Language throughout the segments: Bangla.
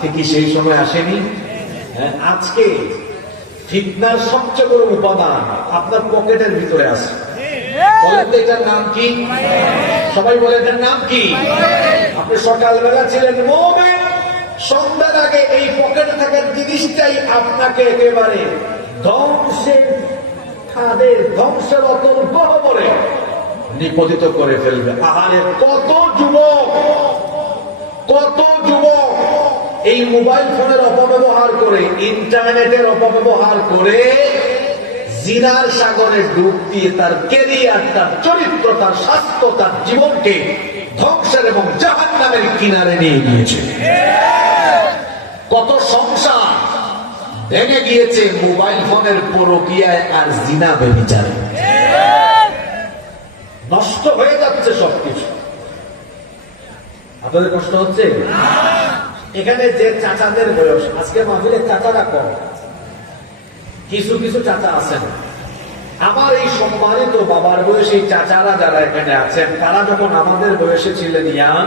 আজকে কি সেই সময় আসেনি? আজকে ফিতনার সবচেয়ে বড় উপাদান আপনার পকেটের ভিতরে আছে। বলেন তো এটার নাম কি? সবাই বলে এটার নাম কি? আপনি সকালবেলা ছিলেন মুমিন, সন্ধ্যার আগে এই পকেটে থাকার জিনিসটাই আপনাকে একেবারে ধ্বংসের খাদে, ধ্বংসের অতল গহ্বরে নিপতিত করে ফেলবে। আহারে কত যুবক এই মোবাইল ফোনের অপব্যবহার করে, ইন্টারনেটের অপব্যবহার করে জিনার সাগরে ডুব দিয়ে তার ক্যারিয়ার, তার চরিত্র, তার স্বাস্থ্য, তার জীবনকে ধ্বংসের এবং জাহান্নামের কিনারে নিয়ে গিয়েছে। কত সংসার ভেঙে গিয়েছে মোবাইল ফোনের পরকীয়ায় আর জিনা ব্যভিচারে। নষ্ট হয়ে যাচ্ছে সবকিছু। আপনাদের কষ্ট হচ্ছে? এখানে যে চাচাদের বয়স, আজকে মাহফিলে চাচারা কম, কিছু কিছু চাচা আছেন। আমার এই সম্মানিত বাবার বয়সে এই চাচারা যারা এখানে আছেন, তারা যখন আমাদের বয়সে ছিলেন ইয়াং,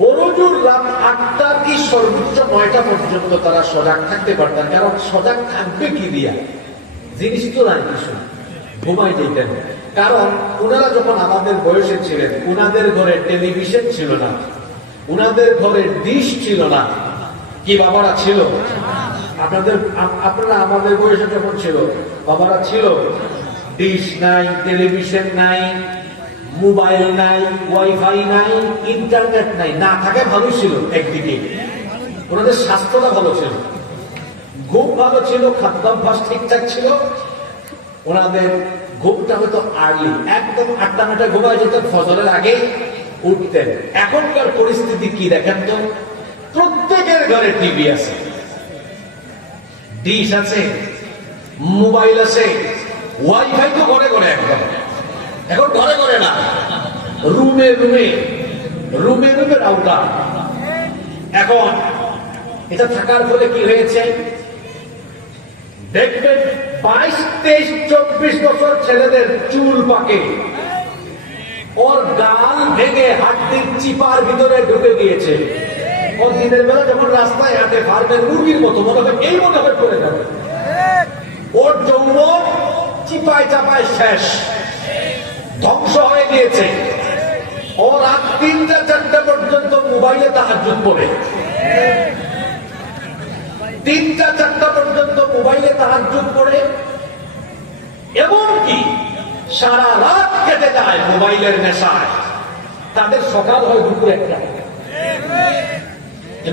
বড়জোর রাত 8টা কি সর্বোচ্চ 9টা পর্যন্ত তারা সজাগ থাকতে পারতেন। কারণ সজাগ থাকবে কি দিয়া, জিনিস তো নাই কিছু, ঘুমাই যেতেন। কারণ ওনারা যখন আমাদের বয়সে ছিলেন, ওনাদের ঘরে টেলিভিশন ছিল না, ওনাদের ঘরে ডিশ ছিল না। কি বাবারা ছিল? আপনারা আমাদের বয়সে যখন ছিল, বাবারা ছিল, ডিশ নাই, টেলিভিশন নাই, মোবাইল নাই, ওয়াইফাই নাই, ইন্টারনেট নাই। না থাকে ভালো ছিল একদিকে, ওনাদের স্বাস্থ্যটা ভালো ছিল, ঘুম ভালো ছিল, খাদ্যাভ্যাস ঠিকঠাক ছিল। ওনাদের ঘুমটা হয়তো আর্লি, একদম 8টা-9টা ঘুমায় যেত, ফজরের আগে উঠতেন। এখনকার পরিস্থিতি কি দেখেন তো? প্রত্যেকের ঘরে টিভি আছে, ডিশ আছে, মোবাইল আছে, ওয়াইফাই তো ঘরে ঘরে, একদম এখন ঘরে ঘরে না, রুমে রাউটার। এখন এটা থাকার ফলে কি হয়েছে দেখবেন, 22, 23, 24 বছর ছেলেদের চুল পাকে, ওর গাল ভেঙে হাড্ডির চিপার ভিতরে ঢুকে গিয়েছে। ও দিনের বেলা যখন রাস্তায় হাঁটে ফার্মের মুরগির মতো মনে হয় করে যাবে। ওর যৌবন চিপায় চাপায় শেষ, ধ্বংস হয়ে গিয়েছে। ও রাত 3টা-4টা পর্যন্ত মোবাইলে তাহাজ্জুদ পড়ে, 3টা-4টা পর্যন্ত মোবাইলে তাহাজ্জুদ পড়ে, এমনকি সারা রাত কেটে যায় মোবাইলের নেশায়। তাদের সকাল হয় দুপুর 1টা।